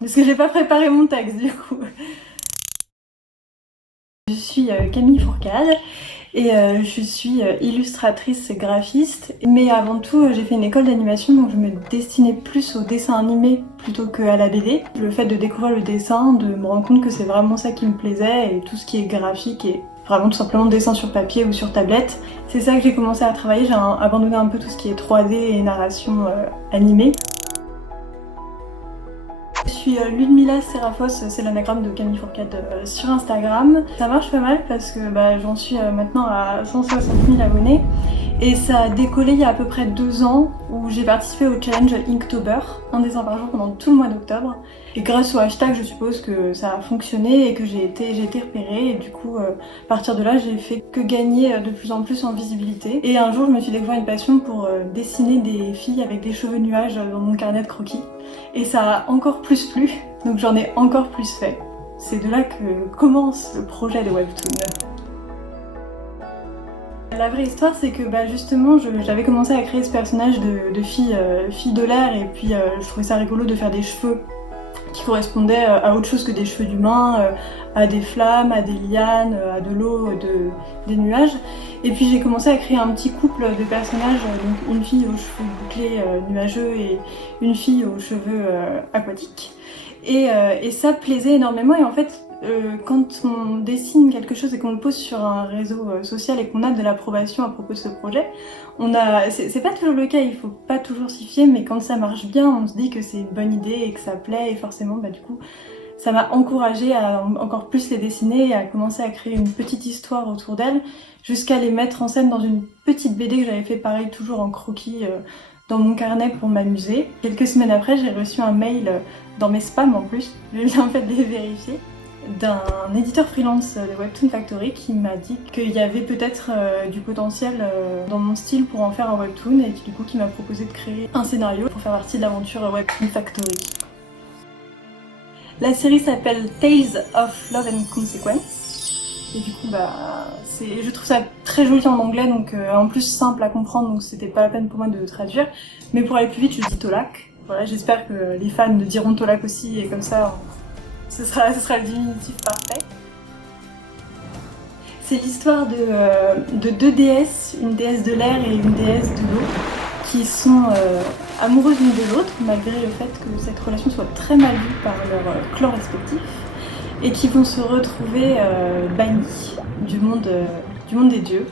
parce que j'ai pas préparé mon texte du coup. Je suis Camille Fourcade et je suis illustratrice et graphiste. Mais avant tout, j'ai fait une école d'animation, donc je me destinais plus au dessin animé plutôt qu'à la BD. Le fait de découvrir le dessin, de me rendre compte que c'est vraiment ça qui me plaisait, et tout ce qui est graphique et vraiment tout simplement dessin sur papier ou sur tablette. C'est ça que j'ai commencé à travailler, j'ai abandonné un peu tout ce qui est 3D et narration animée. Je suis Ludmila Seraphos, c'est l'anagramme de Camille Fourcade sur Instagram. Ça marche pas mal parce que j'en suis maintenant à 160 000 abonnés. Et ça a décollé il y a à peu près 2 ans où j'ai participé au challenge Inktober, un dessin par jour pendant tout le mois d'octobre. Et grâce au hashtag, je suppose que ça a fonctionné et que j'ai été repérée. Et du coup, à partir de là, j'ai fait que gagner de plus en plus en visibilité. Et un jour, je me suis découvert une passion pour dessiner des filles avec des cheveux nuages dans mon carnet de croquis. Et ça a encore plus plu, donc j'en ai encore plus fait. C'est de là que commence le projet de Webtoon. La vraie histoire, c'est que justement, j'avais commencé à créer ce personnage de fille de l'air, et puis je trouvais ça rigolo de faire des cheveux qui correspondaient à autre chose que des cheveux d'humain, à des flammes, à des lianes, à de l'eau, des nuages. Et puis j'ai commencé à créer un petit couple de personnages, donc une fille aux cheveux bouclés nuageux et une fille aux cheveux aquatiques. Et ça plaisait énormément, et en fait, quand on dessine quelque chose et qu'on le pose sur un réseau social et qu'on a de l'approbation à propos de ce projet, c'est pas toujours le cas, il faut pas toujours s'y fier, mais quand ça marche bien, on se dit que c'est une bonne idée et que ça plaît, et forcément du coup ça m'a encouragée à encore plus les dessiner et à commencer à créer une petite histoire autour d'elles, jusqu'à les mettre en scène dans une petite BD que j'avais fait pareil, toujours en croquis, dans mon carnet pour m'amuser. Quelques semaines après, j'ai reçu un mail dans mes spams en plus, je viens en fait de les vérifier, d'un éditeur freelance de Webtoon Factory qui m'a dit qu'il y avait peut-être du potentiel dans mon style pour en faire un webtoon, et qui, du coup, qui m'a proposé de créer un scénario pour faire partie de l'aventure Webtoon Factory. La série s'appelle Tales of Love and Consequence, et du coup je trouve ça très joli en anglais, donc en plus simple à comprendre, donc c'était pas la peine pour moi de traduire, mais pour aller plus vite je dis Tolak. Voilà, j'espère que les fans me diront Tolak aussi, et comme ça ce sera le diminutif parfait. C'est l'histoire de 2 déesses, une déesse de l'air et une déesse de l'eau, qui sont amoureuses l'une de l'autre, malgré le fait que cette relation soit très mal vue par leur clan respectif, et qui vont se retrouver bannies du monde des dieux,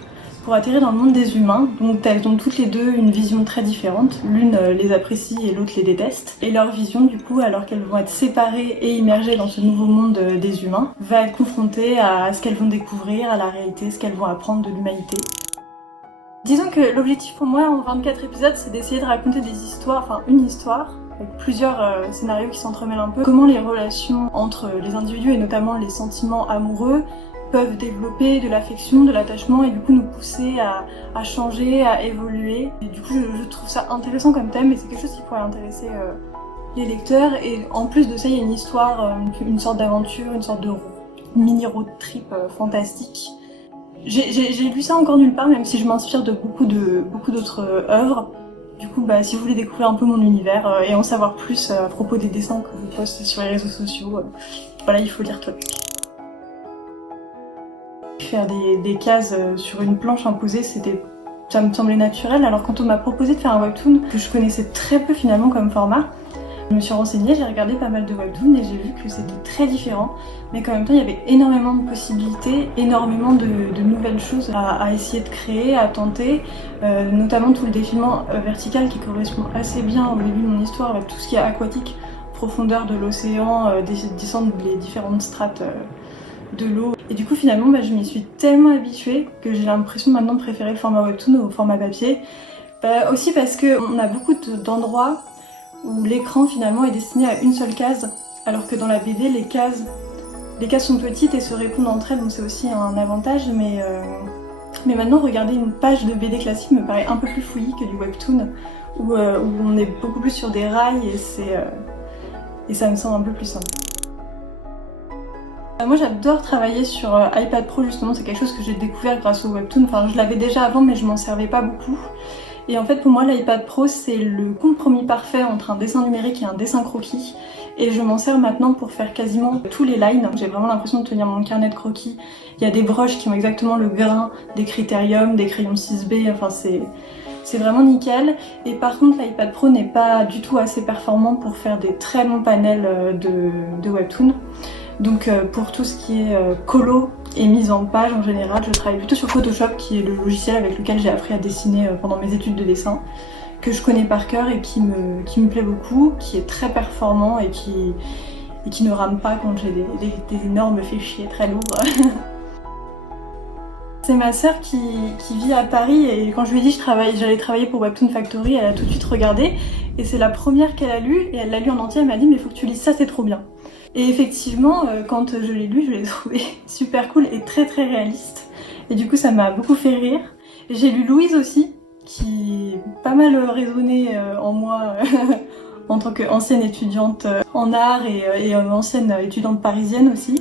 pour atterrir dans le monde des humains. Donc elles ont toutes les deux une vision très différente, l'une les apprécie et l'autre les déteste. Et leur vision, du coup, alors qu'elles vont être séparées et immergées dans ce nouveau monde des humains, va être confrontée à ce qu'elles vont découvrir, à la réalité, ce qu'elles vont apprendre de l'humanité. Disons que l'objectif pour moi en 24 épisodes, c'est d'essayer de raconter des histoires, enfin une histoire, avec plusieurs scénarios qui s'entremêlent un peu. Comment les relations entre les individus, et notamment les sentiments amoureux, peuvent développer de l'affection, de l'attachement, et du coup nous pousser à changer, à évoluer. Et du coup je trouve ça intéressant comme thème, et c'est quelque chose qui pourrait intéresser les lecteurs. Et en plus de ça, il y a une histoire, une sorte d'aventure, une sorte de mini road trip fantastique. J'ai lu ça encore nulle part, même si je m'inspire de beaucoup d'autres œuvres. Du coup, si vous voulez découvrir un peu mon univers et en savoir plus à propos des dessins que je poste sur les réseaux sociaux, voilà, il faut lire Tolak. Faire des cases sur une planche imposée, ça me semblait naturel. Alors quand on m'a proposé de faire un webtoon, que je connaissais très peu finalement comme format, je me suis renseignée, j'ai regardé pas mal de webtoons et j'ai vu que c'était très différent, mais qu'en même temps il y avait énormément de possibilités, énormément de nouvelles choses à essayer de créer, à tenter, notamment tout le défilement vertical qui correspond assez bien au début de mon histoire, avec tout ce qui est aquatique, profondeur de l'océan, descendre les différentes strates de l'eau. Et du coup finalement je m'y suis tellement habituée que j'ai l'impression maintenant de préférer le format webtoon au format papier. Aussi parce qu'on a beaucoup d'endroits où l'écran finalement est destiné à une seule case, alors que dans la BD les cases sont petites et se répondent entre elles, donc c'est aussi un avantage, mais maintenant regarder une page de BD classique me paraît un peu plus fouillis que du webtoon, où on est beaucoup plus sur des rails, et ça me semble un peu plus simple. Moi j'adore travailler sur iPad Pro, justement, c'est quelque chose que j'ai découvert grâce au webtoon. Enfin je l'avais déjà avant, mais je m'en servais pas beaucoup. Et en fait pour moi l'iPad Pro c'est le compromis parfait entre un dessin numérique et un dessin croquis. et je m'en sers maintenant pour faire quasiment tous les lines. J'ai vraiment l'impression de tenir mon carnet de croquis. Il y a des broches qui ont exactement le grain des Critérium, des crayons 6B, enfin c'est vraiment nickel. Et par contre l'iPad Pro n'est pas du tout assez performant pour faire des très longs panels de webtoon. Donc pour tout ce qui est colo et mise en page en général, je travaille plutôt sur Photoshop, qui est le logiciel avec lequel j'ai appris à dessiner pendant mes études de dessin, que je connais par cœur et qui me plaît beaucoup, qui est très performant et qui ne rame pas quand j'ai des énormes fichiers très lourds. C'est ma sœur qui vit à Paris, et quand je lui ai dit que j'allais travailler pour Webtoon Factory, elle a tout de suite regardé et c'est la première qu'elle a lue, et elle l'a lue en entier. Elle m'a dit mais faut que tu lises ça, c'est trop bien. Et effectivement quand je l'ai lu, je l'ai trouvé super cool et très très réaliste, et du coup ça m'a beaucoup fait rire. J'ai lu Louise aussi, qui pas mal résonné en moi en tant qu'ancienne étudiante en art et ancienne étudiante parisienne aussi.